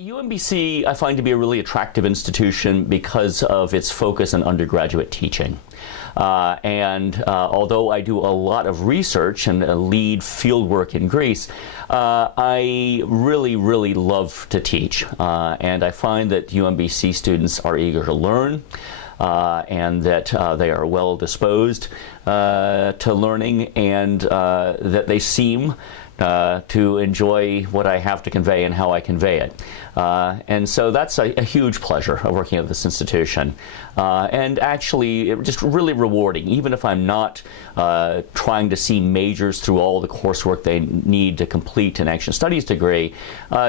UMBC I find to be a really attractive institution because of its focus on undergraduate teaching. Although I do a lot of research and lead fieldwork in Greece, I really love to teach. And I find that UMBC students are eager to learn, and that they are well disposed to learning, and that they seem to enjoy what I have to convey and how I convey it. And so that's a huge pleasure of working at this institution. And actually, just really rewarding, even if I'm not trying to see majors through all the coursework they need to complete an Ancient Studies degree,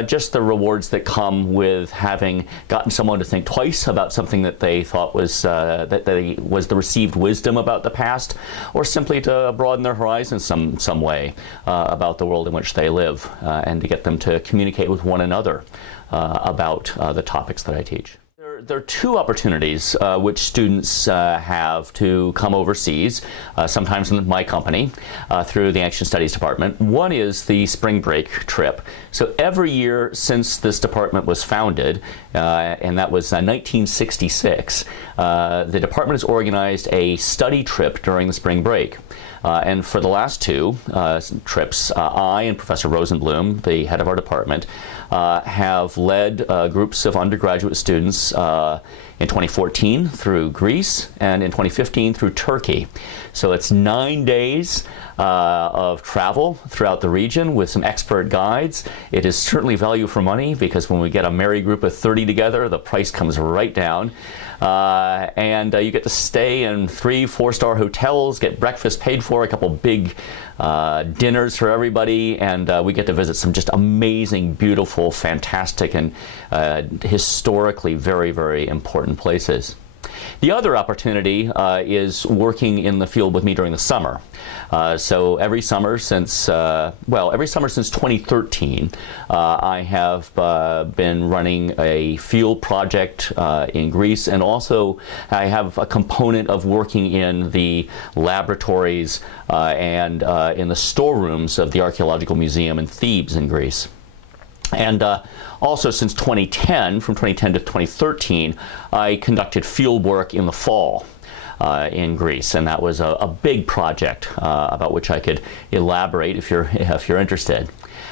just the rewards that come with having gotten someone to think twice about something that they thought was was the received wisdom about the past, or simply to broaden their horizons some way about the world in which they live, and to get them to communicate with one another about the topics that I teach. There are two opportunities which students have to come overseas, sometimes in my company, through the Ancient Studies department. One is the spring break trip. So every year since this department was founded, and that was 1966, the department has organized a study trip during the spring break. And for the last two trips, I and Professor Rosenblum, the head of our department, have led groups of undergraduate students in 2014 through Greece, and in 2015 through Turkey. So it's 9 days of travel throughout the region with some expert guides. It is certainly value for money, because when we get a merry group of 30 together, the price comes right down. And you get to stay in 3-4-star hotels, get breakfast paid for, a couple big dinners for everybody, and we get to visit some just amazing, beautiful, fantastic, and historically very important places. The other opportunity is working in the field with me during the summer. So every summer since 2013, I have been running a field project in Greece, and also I have a component of working in the laboratories and in the storerooms of the Archaeological Museum in Thebes in Greece. And also since 2010, from 2010 to 2013, I conducted field work in the fall in Greece, and that was a big project about which I could elaborate if you're interested.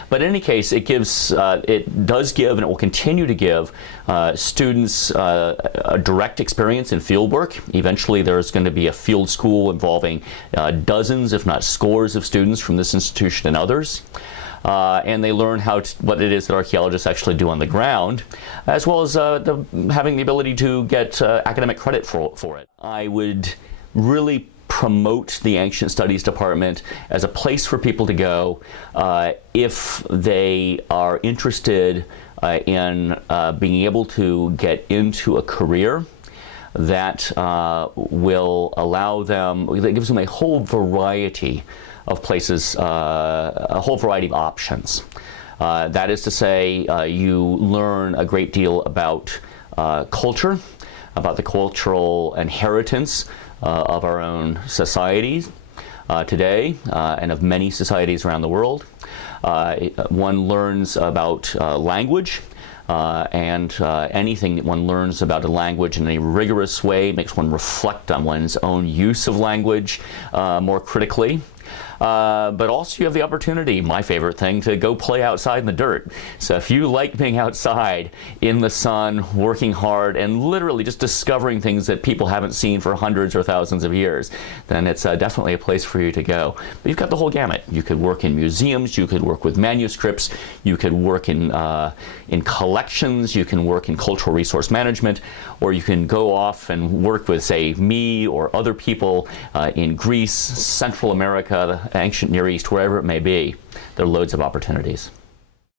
But in any case, it does give, and it will continue to give, students a direct experience in field work. Eventually, there's going to be a field school involving dozens, if not scores, of students from this institution and others. And they learn what it is that archaeologists actually do on the ground, as well as having the ability to get academic credit for it. I would really promote the Ancient Studies department as a place for people to go if they are interested in being able to get into a career that will allow them, that gives them a whole variety of places, a whole variety of options. That is to say, you learn a great deal about culture, about the cultural inheritance of our own societies today, and of many societies around the world. One learns about language, and anything that one learns about a language in a rigorous way makes one reflect on one's own use of language more critically. But also you have the opportunity, my favorite thing, to go play outside in the dirt. So if you like being outside in the sun, working hard, and literally just discovering things that people haven't seen for hundreds or thousands of years, then it's definitely a place for you to go. But you've got the whole gamut. You could work in museums, you could work with manuscripts, you could work in collections, you can work in cultural resource management, or you can go off and work with, say, me or other people in Greece, Central America, the ancient Near East, wherever it may be. There are loads of opportunities.